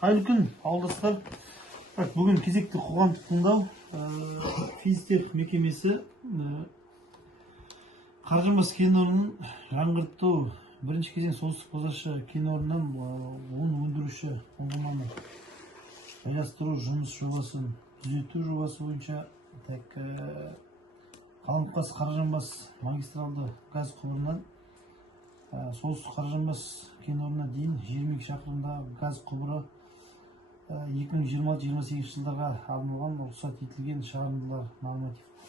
Қайырлы күн, ауылдастар. Бүгін кезекті қоғамдық тыңдау Физтех мекемесі Қаржанбас кен орнын жаңғырту бірінші кезең солтүстік бозашы кен орнынан он өндіруші ұңғыманы жайластыру жұмыс жобасын түзету жобасы бойынша Қаламқас Қаржанбас магистралды газ құбырынан солтүстік Қаржанбас кен орнына дейін 22 шақырымдағы газ құбыры 2026-28 жылдарға арналған рұқсат етілген шығарындылар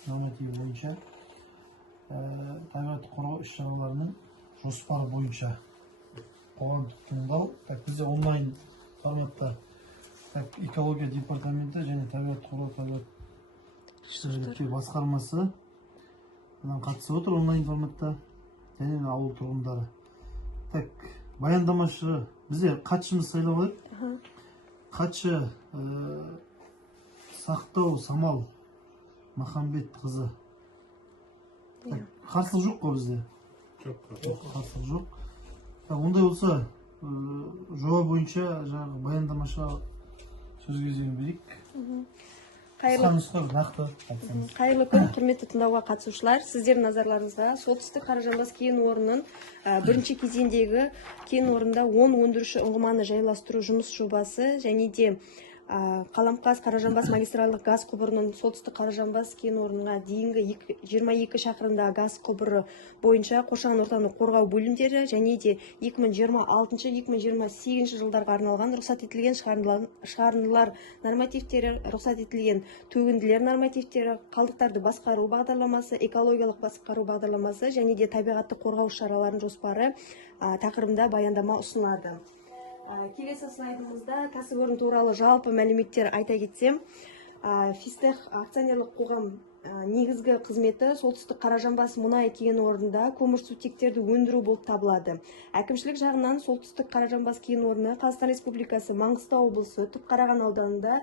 нормативі бойынша табиғатты қорғау іс-шараларының жоспары бойынша қоғамдық тыңдау. Бізде онлайн форматта экология департаменті және табиғатты қорғау табиғат басқармасы қатысып отыр онлайн форматта және ауыл тұрғындары. Баяндамашы бізде қатшымыз сайлау алайық. Қатшы Сақтау Самал Махамбет қызы. Қарсылық жоқ қой бізде? Жоқ, қарсылық жоқ. Ондай болса, жоба бойынша баяндамашы сөз кезегін берейік. Қайырлы күн, құрметті тыңдауға қатысушылар. Сіздердің назарларыңызға солтүстік Қаржанбас кен орнының бірінші кезеңдегі кен орнында 10 өндіруші ұңғыманы жайластыру жұмыс жобасы және де Қаламқас Қаржанбас магистралдық газ құбырының солтүстік Қаржанбас кен орнына дейінгі 22 шақырымдағы газ құбыры бойынша қоршаған ортаны қорғау бөлімдері және де 2026-2028 жылдарға арналған рұқсат етілген шығарындылар нормативтері, рұқсат етілген төгінділер нормативтері, қалдықтарды басқару бағдарламасы, экологиялық басқару бағдарламасы және де табиғатты қорғау шараларын жоспары тақырыбында баяндама ұсынылады. Келесі слайдымызда кәсіпорын туралы жалпы мәліметтер айта кетсем, Физтех акционерлік қоғам негізгі қызметі солтүстік Қаражанбас мұнай кен орнында көмірсутектерді өндіру болып табылады. Әкімшілік жағынан солтүстік Қаражанбас кен орны Қазақстан Республикасы Маңғыстау облысы Түпқараған ауданында,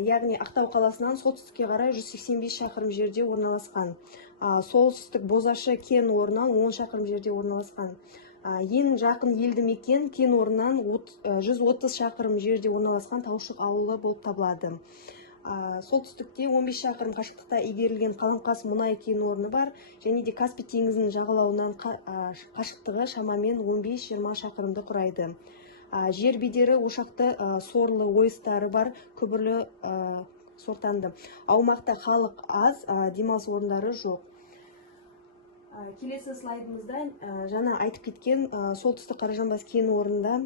яғни Ақтау қаласынан солтүстікке қарай 185 шақырым жерде орналасқан. Солтүстік Бозашы кен орнынан 10 шақырым жерде орналасқан. Ең жақын елді мекен кен орнынан 130 шақырым жерде орналасқан Таушық ауылы болып табылады. Солтүстікте 15 шақырым қашықтықта игерілген Қаламқас мұнай кен орны бар, және де Каспий теңізінің жағалауынан қашықтығы шамамен 15-20 шақырымды құрайды. Жер бедері ошақты сорлы ойыстары бар, күбірлі сортанды. Аумақта халық аз, демалыс орындары жоқ. Келесі слайдымызда жаңа айтып кеткен солтүстік Қаражанбас кен орнында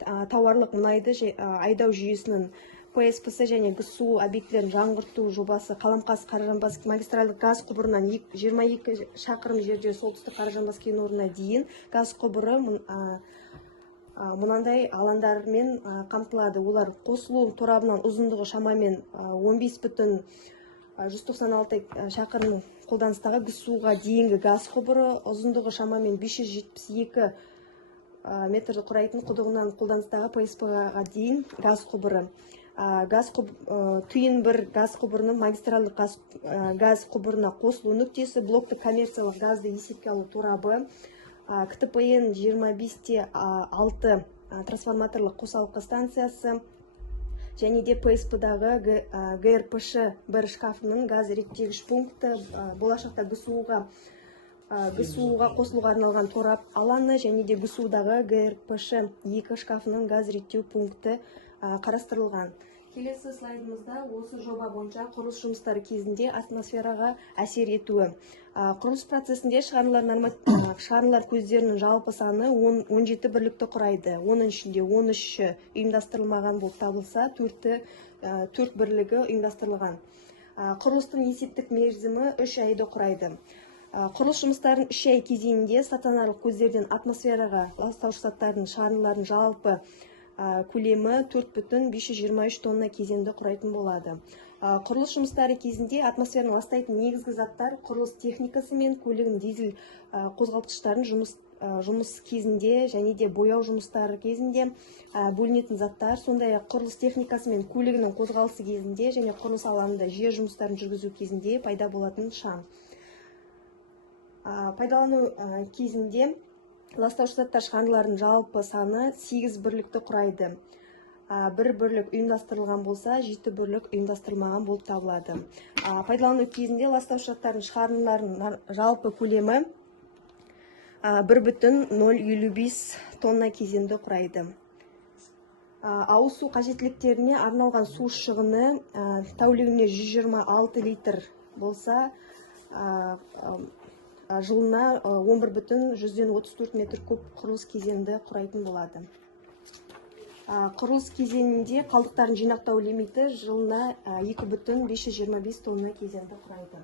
тауарлық мұнайды айдау жүйесінің ПСПС және ГСУ объектілерін жаңғырту жобасы Қаламқас Қаражанбас магистралдық газ құбырынан 22 шақырым жерде солтүстік Қаражанбас кен орнына дейін газ құбыры мұнандай алаңдармен қамтылады. Олар қосылу торабынан ұзындығы шамамен 15,196 шақырым қолданыстағы ГСУ-ға дейінгі газ құбыры, ұзындығы шамамен 572 метрді құрайтын құдығынан қолданыстағы ПСП-ға дейін газ құбыры. Түйін бір газ құбырының магистралдық газ құбырына қосылу нүктесі, блокты коммерциялық газды есепке алу торабы, КТПН 25-6 трансформаторлық қосалқы станциясы, және де ПСП-дағы ГРПШ бір шкафының газ реттегіш пункті, болашақта ГСУ-ға қосылуға арналған торап алаңы және де ГСУ-дағы ГРПШ 2 шкафының газ реттеу пункті қарастырылған. Келесі слайдымызда осы жоба бойынша құрылыс жұмыстары кезінде атмосфераға әсер етуі. Құрылыс процесінде шығарындылар көздерінің жалпы саны 17 бірлікті құрайды. Оның ішінде 13-ші ұйымдастырылмаған болып табылса, 4 бірлігі ұйымдастырылған. Құрылыстың есептік мерзімі 3 айды құрайды. Құрылыс жұмыстарын 3 ай кезеңінде стационарлық көздерден атмосфераға ластауыш заттардың шығарындылардың жалпы көлемі 4,523 тонна кезеңді құрайтын болады. Құрылыс жұмыстары кезінде атмосфераны ластайтын негізгі заттар құрылыс техникасы мен көлігін дизель қозғалтқыштарын жұмыс кезінде және де бояу жұмыстары кезінде бөлінетін заттар, сондай-ақ құрылыс техникасы мен көлігінің қозғалысы кезінде және құрылыс алаңында жер жұмыстарын жүргізу кезінде пайда болатын шаң. Пайдалану кезінде Ластауыш заттар шығарындыларының жалпы саны 8 бірлікті құрайды. Бір бірлік ұйымдастырылған болса, 7 бірлік ұйымдастырылмаған болып табылады. Пайдалану кезінде ластауыш заттардың шығарындыларының жалпы көлемі 1,055 тонна кезеңді құрайды. Ауыз су қажеттіліктеріне арналған су шығыны тәулігіне 126 литр болса, жылына 11,134 метр куб құрылыс кезеңді құрайтын болады. Құрылыс кезеңінде қалдықтардың жинақтау лимиті жылына 2,525 тонна кезеңді құрайды.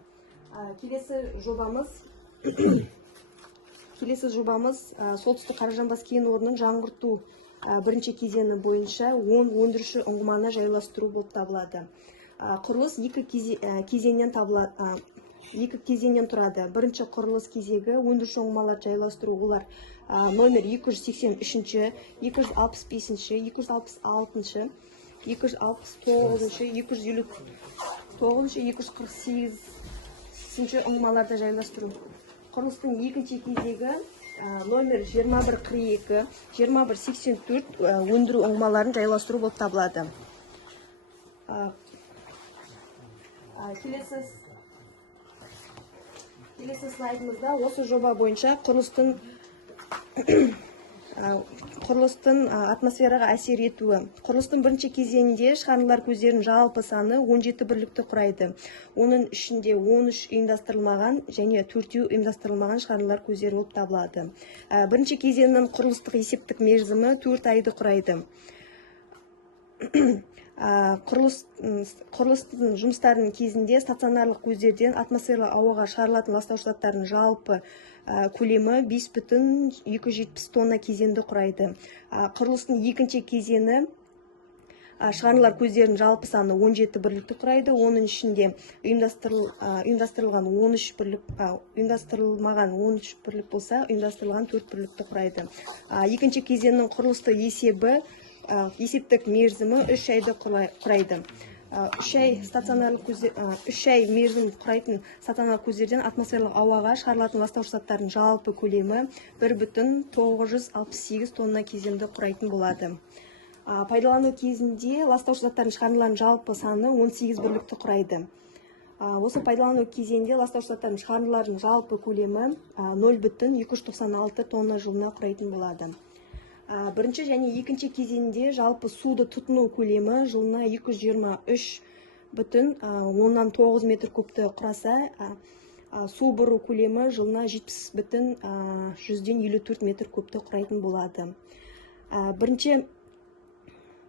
Келесі жобамыз солтүстік Қаражанбас кен орнының жаңғырту бірінші кезеңі бойынша 10 өндіруші ұңғыманы жайластыру болып табылады. Құрылыс екі кезеңнен тұрады. Бірінші құрылыс кезегі өндіруші ұңғымаларды жайластыру, олар номер 283, 265, 266, 269, 248 ұңғымаларды жайластыру. Құрылыстың екінші кезегі номер 2142, 2184 өндіру ұңғымаларын жайластыру болып табылады. Келесі слайдымызда осы жоба бойынша құрылыстың атмосфераға әсер етуі. Құрылыстың бірінші кезеңінде шығарындылар көздерінің жалпы саны 17 бірлікті құрайды. Оның ішінде 13 ұйымдастырылмаған және 4 ұйымдастырылмаған шығарындылар көздері болып табылады. Бірінші кезеңнің құрылыстық есептік мерзімі 4 айды құрайды. Құрылыстың жұмыстарының кезінде стационарлық көздерден атмосфералық ауаға шығарылатын ластауыш заттардың жалпы көлемі 5,270 тонна кезеңді құрайды. Құрылыстың екінші кезеңі шығарындылар көздерінің жалпы саны 17 бірлікті құрайды. Оның ішінде ұйымдастырылмаған 13 бірлік болса, ұйымдастырылған 4 бірлікті құрайды. Екінші кезеңнің құрылысты есептік мерзімі 3 айды құрайды. 3 ай мерзім құрайтын стационарлық көздерден атмосфералық ауаға шығарылатын ластауыш заттардың жалпы көлемі 1,968 тонна кезеңді құрайтын болады. Пайдалану кезінде ластауыш заттардың шығарындыларының жалпы саны 18 бірлікті құрайды. Осы пайдалану кезеңінде ластауыш заттардың шығарындыларының жалпы көлемі 0,296 тонна жылына құрайтын болады. Бірінші және екінші кезеңде жалпы суды тұтыну көлемі жылына 223,9 метр кубты құраса, су бұру көлемі жылына 70,154 метр кубты құрайтын болады.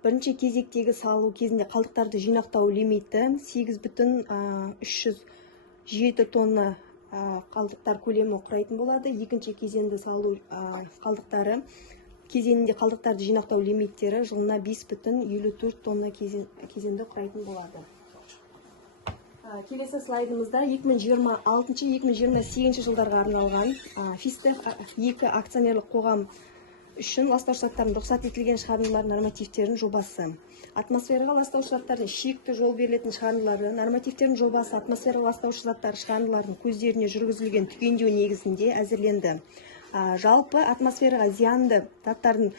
Бірінші кезектегі салу кезінде қалдықтарды жинақтау лимиті 8,307 тонна қалдықтар көлемі құрайтын болады. Екінші кезеңді салу кезеңінде қалдықтарды жинақтау лимиттері жылына 5,54 тонна кезеңді құрайтын болады. Келесі слайдымызда 2026-2028 жылдарға арналған Фистех 2 акционерлік қоғам үшін ластауыш заттардың рұқсат етілген шығарындылар нормативтерінің жобасы. Атмосфераға ластауыш заттардың шекті жол берілетін шығарындылары нормативтерінің жобасы атмосфераға ластауыш заттар шығарындылардың көздеріне жүргізілген түгендеу негізінде әзірленді. Жалпы атмосфераға зиянды заттардың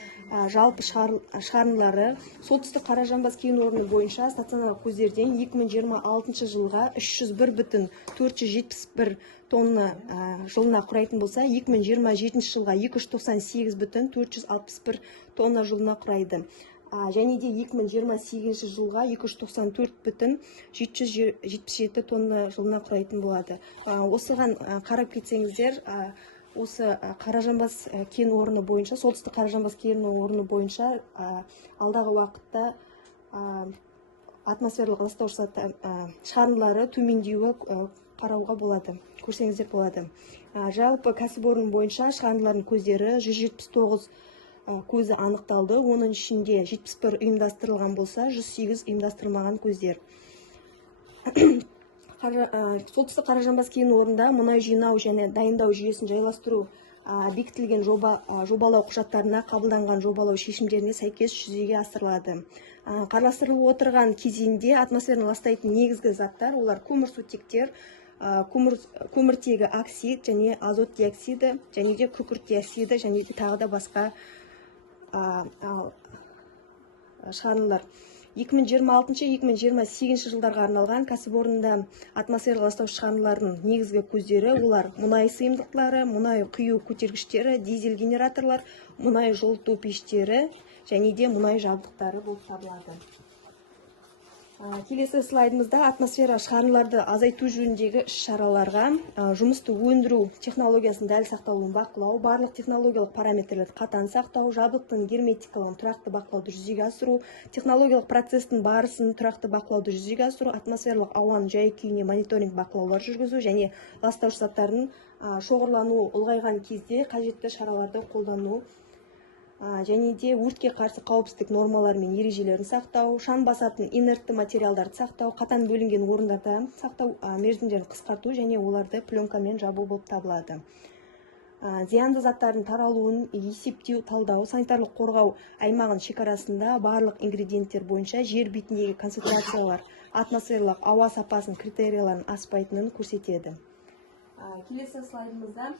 жалпы шығарындылары солтүстік Қаражанбас кен орны бойынша стационарлық көздерден 2026 жылға 301,471 тонна жылына құрайтын болса, 2027 жылға 298,461 тонна жылына құрайды. Және де 2028 жылға 294,777 тонна жылына құрайтын болады. Осыған қарап кетсеңіздер, осы Қаражанбас кен орны бойынша, солтүстік Қаражанбас кен орны бойынша алдағы уақытта атмосфералық ластауыш заттар шығарындылары төмендеуі қарауға болады, көрсеңіздер болады. Жалпы кәсіпорын бойынша шығарындылардың көздері 179 көзі анықталды. Оның ішінде 71 ұйымдастырылған болса, 108 ұйымдастырылмаған көздер. Солтүстік Қаражанбас кен орнында мұнай жинау және дайындау жүйесін жайластыру бекітілген жобалау құжаттарына қабылданған жобалау шешімдеріне сәйкес жүзеге асырылады. Қарастырылып отырған кезеңде атмосфераны ластайтын негізгі заттар, олар көмірсутектер, көміртегі оксид және азот диоксиді және де күкірт диоксиді және де тағы да басқа шығарындылар. 2026-2028 жылдарға арналған кәсіпорында атмосфералық ластаушы шығарындылардың негізгі көздері олар мұнай сыйымдылықтары, мұнай құю көтергіштері, дизель генераторлар, мұнай жылыту пештері және де мұнай жабдықтары болып табылады. Келесі слайдымызда атмосфера шығарындыларды азайту жөніндегі іс-шараларға жұмысты өндіру технологиясын дәл сақталуын бақылау, барлық технологиялық параметрлерді қатаң сақтау, жабдықтың герметикалығын тұрақты бақылауды жүзеге асыру, технологиялық процестің барысын тұрақты бақылауды жүзеге асыру, атмосфералық ауаның жай-күйіне мониторинг бақылаулар жүргізу және ластаушы заттардың шоғырлануы ұлғайған кезде қажетті шараларды қолдану және де өртке қарсы қауіпсіздік нормалары мен ережелерін сақтау, шаң басатын инертті материалдарды сақтау, қатаң бөлінген орындарда сақтау мерзімдерін қысқарту және оларды пленкамен жабу болып табылады. Зиянды заттардың таралуын есептеу, талдау, санитарлық қорғау аймағын шекарасында барлық ингредиенттер бойынша жер бетіндегі концентрациялар атмосфералық ауа сапасының критерияларын аспайтынын көрсетеді. Келесі слайдымызда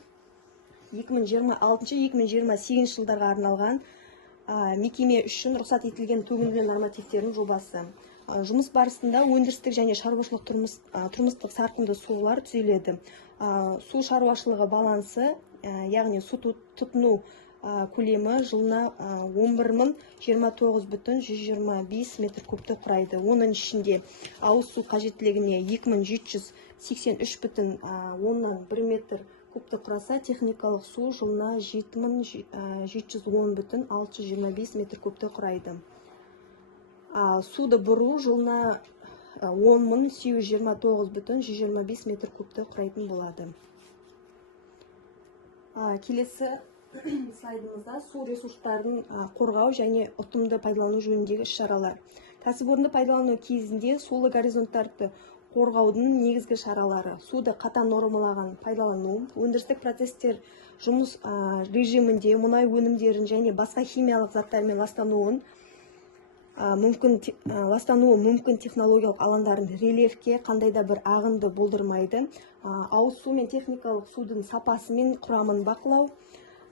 2026-2028 жылдарға арналған мекеме үшін рұқсат етілген төгінділер нормативтерінің жобасы. Жұмыс барысында өндірістік және шаруашылық тұрмыстық сарқынды сулар түзеледі. Су шаруашылығы балансы, яғни су тұтыну көлемі жылына 11.029,125 метр кубты құрайды. Оның ішінде ауыз су қажеттілігіне 2783,1 метр кубты құраса, техникалық су жылына 7710,625 метр кубты құрайды. Суды бұру жылына 10.829,125 метр кубты құрайтын болады. Келесі слайдымызда су ресурстарын қорғау және ұтымды пайдалану жөніндегі іс-шаралар. Кәсіпорынды пайдалану кезінде сулы горизонттарды қорғаудың негізгі шаралары: суды қатаң нормалаған пайдалану, өндірістік процестер жұмыс режимінде мұнай өнімдерін және басқа химиялық заттармен ластануы мүмкін технологиялық алаңдардың рельефке қандай да бір ағынды болдырмайды. Ауыз су мен техникалық судың сапасы мен құрамын бақылау,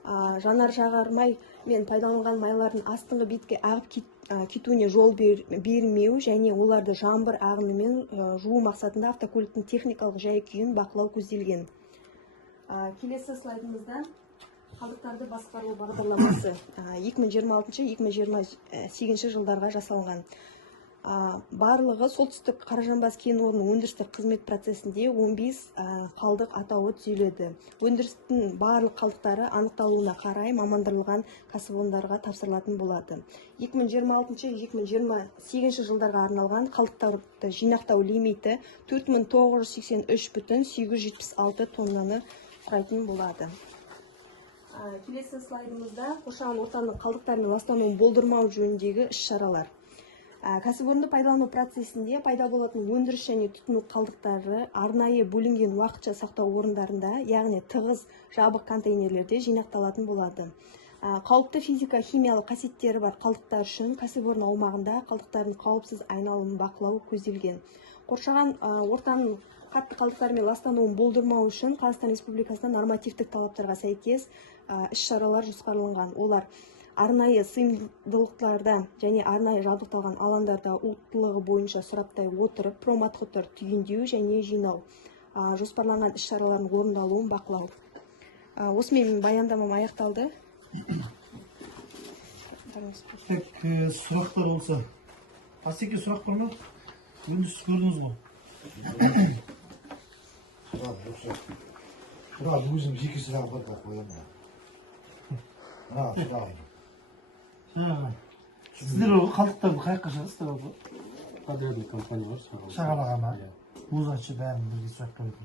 жанар-жағармай мен пайдаланған майлардың астыңғы бетке ағып кетуіне жол бермеу және оларды жаңбыр ағынымен жуу мақсатында автокөліктің техникалық жай-күйін бақылау көзделген. Келесі слайдымызда қалдықтарды басқару бағдарламасы 2026-2028 жылдарға жасалған. Барлығы солтүстік Қаражанбас кен орнының өндірістік қызмет процесінде 15 қалдық атауы түзеледі. Өндірістің барлық қалдықтары анықталуына қарай мамандырылған кәсіпорындарға тапсырылатын болады. 2026-2028 жылдарға арналған қалдықтарды жинақтау лимиті 4983,876 тоннаны құрайтын болады. Келесі слайдымызда қоршаған ортаның қалдықтармен ластануын болдырмау жөніндегі іс-шаралар. Кәсіпорынды пайдалану процесінде пайда болатын өндіріс және тұтыну қалдықтары арнайы бөлінген уақытша сақтау орындарында, яғни тығыз жабық контейнерлерде жинақталатын болады. Қауіпті физика-химиялық қасиеттері бар қалдықтар үшін кәсіпорын аумағында қалдықтардың қауіпсіз айналымын бақылау көзделген. Қоршаған ортаның қатты қалдықтармен ластануын болдырмау үшін Қазақстан Республикасында нормативтік талаптарға сәйкес іс-шаралар жоспарланған. Олар арнайы сыйымдылықтарда және арнайы жабдықталған алаңдарда уыттылығы бойынша сұраптай отырып, проматходтар түйіндеу және жинау, жоспарланған іс-шаралардың орындалуын бақылау. Осымен баяндамам аяқталды. Сұрақтар болса. Асеке, сұрақ бар ма? Өндіріс көрдіңіз ғой. Бірақ өзім жеке сұрақ бар қоямын. Сіздер қалдықтарды қаяққа шығасыздар ғой? Подрядный компания бар, Шағалаға ма? Озаншы бәрін бірге сұрақ қойды.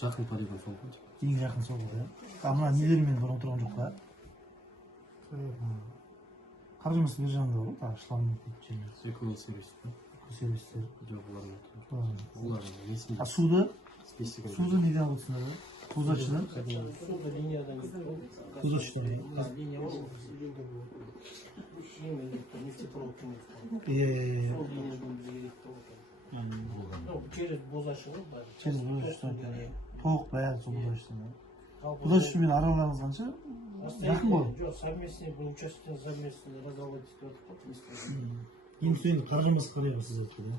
Жақын полигон сол ғой. Ең жақын сол ғой. Мына нелермен бұрын отырған жоқ па? Қаржымыз бер жағында бар ғой, шлам сервистер. Олар суды неден алыпсыңдар ба? Озаншыдан? Озаншыдан. Через бозашы ғой бәрі. Через бозашы толық бәрі сол бозаштан. Жалпы Бозашымен араларыңыз қанша? Жақын ғой. жоқ, совместный бір участокте совместный разработать етіп жатыр ғой. Енді сол енді қаржанбас қалай сіз айтты да?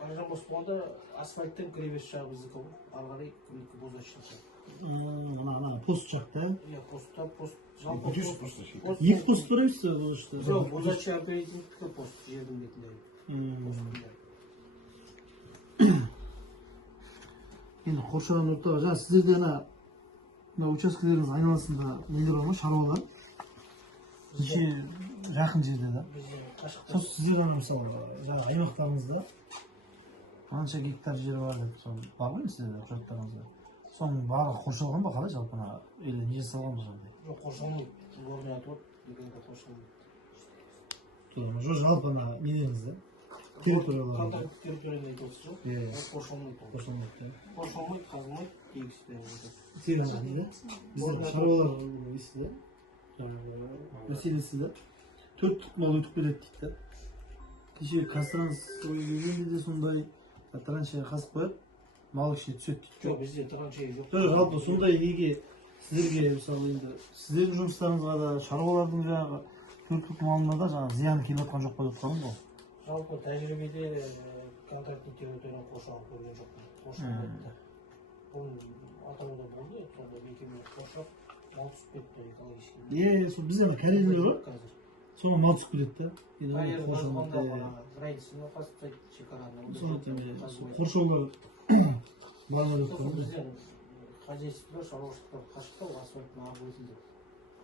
Қаржанбас болғанда асфальттың кіреберіс жағы біздікі ғой. Ары қарай кімдікі бозашы жақ. Ана пост жақта. Иә, пост жалпы пост. Екі пост бар емес пе бозашта? Жоқ, бозачы оперативтікі пост жердің бетінде. Енді қоршаған ортаға жаңа сіздерде мына учаскелеріңіз айналасында нелер бар ма, шаруалар? Неше жақын жерде да? Бізде қашықтан Сол сіздер ана мысалы жаңа аймақтарыңызда қанша гектар жер бар деп сол бар ғой сіздерде құжаттарыңызда? Соның барлығы қоршалған ба қалай жалпы ана или не жасалған ба жағдай? жоқ қоршалмайды. Орны атып дегенде қоршалмайды. Жоқ жалпы ана нелеріңізде территорияларда Контакт территорияны айтып отырсыз ғой. Иә. Ол қоршалмайды. қоршалмайды. Қоршалмайды, қазылмайды, егістер болады. Сен ана не? Біздің шаруалар несі да? Мәселесі да. 4 мал өтіп келеді дейді да. Кеше казтранс ойгенде де сондай траншея қазып қояды, мал ішіне түседі дейді. Жоқ, бізде траншея жоқ. Жалпы сондай неге сіздерге мысалы енді сіздердің жұмыстарыңызға да шаруалардың жаңағы 4 малына да жаңағы зиян келіп жатқан жоқ па деп қалдым ғой. Жалпы тәжірибеде контрактный территорияны қоршаған көрген жоқпын. Қоршалмайды. Бұл атауда болды, сонда мекеме қоршап, мал түсіп кетті экологически. Сол бізде карьерлер бар, Қазір. соған мал түсіп келеді да. Карьер жазғанда границаны қасып шекараны. Қоршаулар бар ма деп қалдым. Бізден хозяйствода шаруашылықтар қашықта асфальттың арғы бетінде.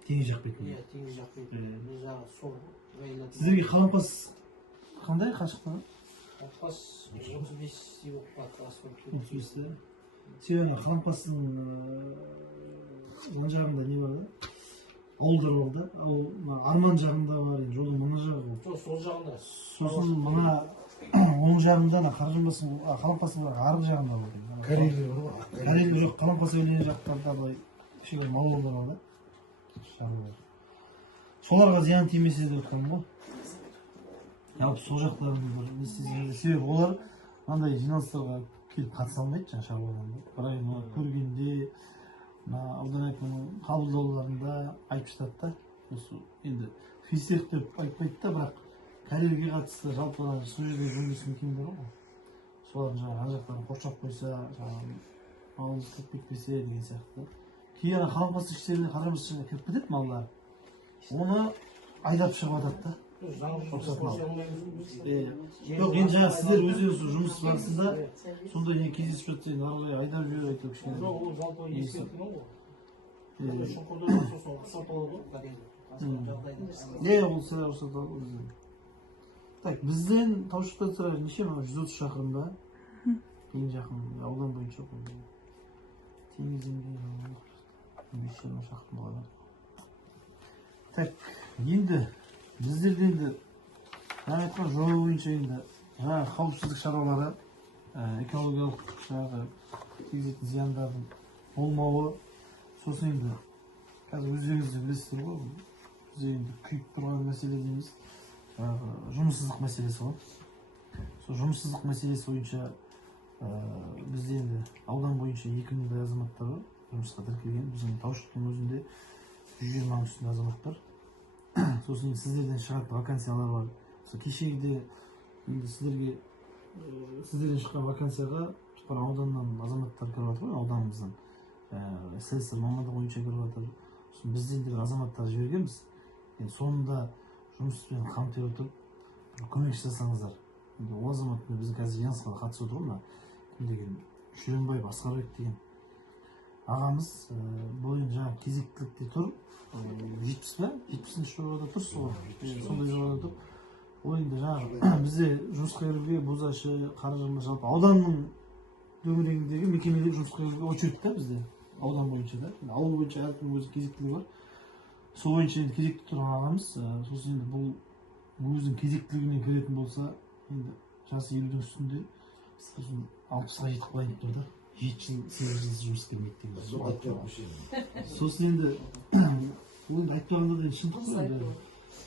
Теңіз жақ бетінде. Иә, теңіз жақ бетінде. Бұл жағы сор жайылатын. Сіздерге қалампас қандай қашықтығы? Қалампас 35 сеуіп баты асфальт. 35-те. Себебі қалампастың мына жағында не бар да? Ауылдар бар да. Арман жағында бар, жолдың мына жағы бар. Жоқ, сол жағында. Сосын мына оң жағында қаржанбастың қалампастың арғы жағында бар. Карьерлер бар ғой. Карьерлер жоқ, қалампас өлген жақтарда былай кішкене малдар бар да. Шаруалар. Соларға зиян тимесе деп отырмын ғой. Жалпы сол жақтардың бір не істесеңіздер, себебі олар андай жиналыстарға келіп қатыса алмайды жаңа шаруаларда. Бірақ енді көргенде аудан әкімінің қабылдауларында айтып жатады да. Осы енді физтех деп айтпайды да, бірақ карьерге қатысты жалпы сол жерде жөндейтін мекемелер бар ғой. Солардың жаңағы ана жақтарын қоршап қойса, жаңағы малымыз кіріп кетпесе деген сияқты. Кейін қалампастың іштеріне қарамастан кіріп кетеді малдар. Оны айдап шығып жатады да. Жоқ, енді жаңа сіздер өздеріңіз жұмыс барысында сондай кездесіп жатса, ары қарай айдап жіберіп айтып кішкене. Жоқ, ол жалпы ескертілген ғой. Шұңқырда сосын рұқсат алады ғой, карьер. Ол сірә рұқсат алады бізден. Так, бізден Таушықтан сірә неше 130 шақырымда. Ең жақын аудан бойынша теңізден кейін 520 шақырым болады. Так, енді біздерде енді жаңа айтқан жоба бойынша енді жаңағы қауіпсіздік шаралары, экологиялық жаңағы тигізетін зияндардың болмауы, сосын енді қазір өздеріңіз де білесіздер ғой, бізде енді күйіп тұрған мәселе дейміз, жұмыссыздық мәселесі ғой. Сол жұмыссыздық мәселесі бойынша бізде енді аудан бойынша 2000-дай азаматтар бар, жұмысқа тіркелген. Біздің Таушықтың өзінде 120 үстінде азаматтар. Сосын сіздерден шығатын вакансиялар бар. Кешегіде енді сіздерден шыққан вакансияға ауданнан азаматтар кіріп жатыр ғой, ауданымыздан. Слесарь мамандығы бойынша кіріп жатыр. Сосын бізден де бір азаматтар жібергенбіз. Соңында жұмыспен қамти отырып, көмекші жасаңыздар. Ол азаматтың біз қазір жиналысқа қатысып отырмыз мына кім деген Шүренбаев Асқарбек деген ағамыз бұл енді жаңағы кезектілікте тұр. 70 па? 70-ші жобада тұрсыз ғой. Сондай жобада тұр. Ол енді жаңағы бізде жұмысқа кіруге бозашы, қаржанбас жалпы ауданның төңірегіндегі мекемелер жұмысқа кіруге очередь та бізде аудан бойынша да. Ауыл бойынша әркімнің өз кезектілігі бар. Сол бойынша енді кезекте тұрған ағамыз. Сосын енді бұл өзінің кезектілігіне кіретін болса, енді жасы 50-дің үстінде, сосын 60-ға жетіп қалайын деп тұр да. 7 жыл, 8 жыл жұмыс келмейді деген. Сосын енді оны айтпағанда да шындық қой.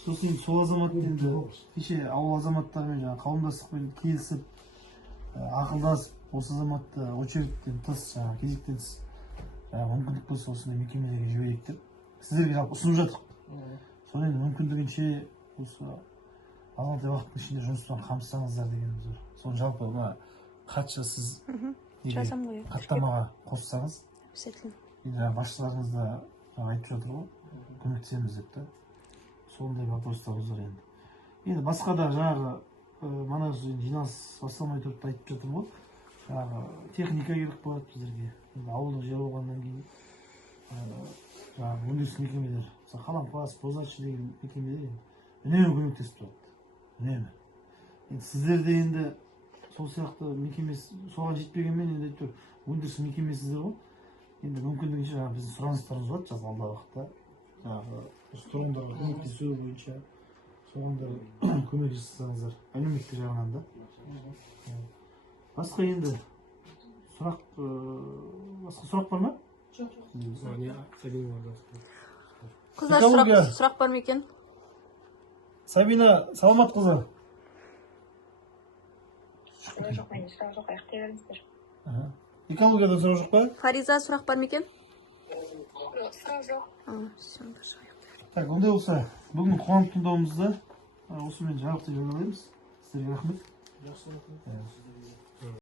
Сосын енді сол азамат енді кеше ауыл азаматтарымен жаңағы қауымдастықпен келісіп ақылдасып осы азаматты очередьтен тыс жаңағы кезектен тыс мүмкіндік болса осындай мекемелерге жіберейік деп сіздерге жалпы ұсынып жатырмық. Соны енді мүмкіндігінше осы азғантай уақыттың ішінде жұмыспен қамтысаңыздар дегеніміз бар. Соны жалпы мына хатшы сіз жазамын ғой. хаттамаға қоссаңыз, Обязательно. енді жаңағы басшыларыңыз да айтып жатыр ғой, көмектесеміз деп та. Сондай вопростарымыз бар енді. Енді басқа да жаңағы мана жиналыс басталмай тұрып айтып жатырмын ғой. Жаңағы техника керек болады біздерге. Енді ауылдық жер болғаннан кейін жаңағы өндіріс мекемелер, мысалы Қаламқас, Бозатшы деген мекемелер үнемі көмектесіп тұрады. Үнемі. Енді сіздерде енді сол сияқты мекемесі соған жетпегенмен енді әйтеуір өндіріс мекемесіздер ғой. Енді мүмкіндігінше жаңағы біздің сұраныстарымыз болады жазғы алдағы уақытта. Жаңағы осы тұрғындарға көмектесу бойынша соған да көмек жасасаңыздар, әлеуметтік жағынан да. Басқа енді басқа сұрақ бар ма? Қыздар сұрақ бар ма екен? Сабина, саламат қызы. Жоқ, менде сұрақ жоқ, аяқтай беріңіздер. Экологияда сұрақ жоқ па? Фариза, сұрақ бар ма екен? Сұрақ жоқ. Так, ондай болса, бүгін қоғамдық тыңдауымызды осымен жарықты жариялаймыз. Сіздерге рахмет. Жақсы.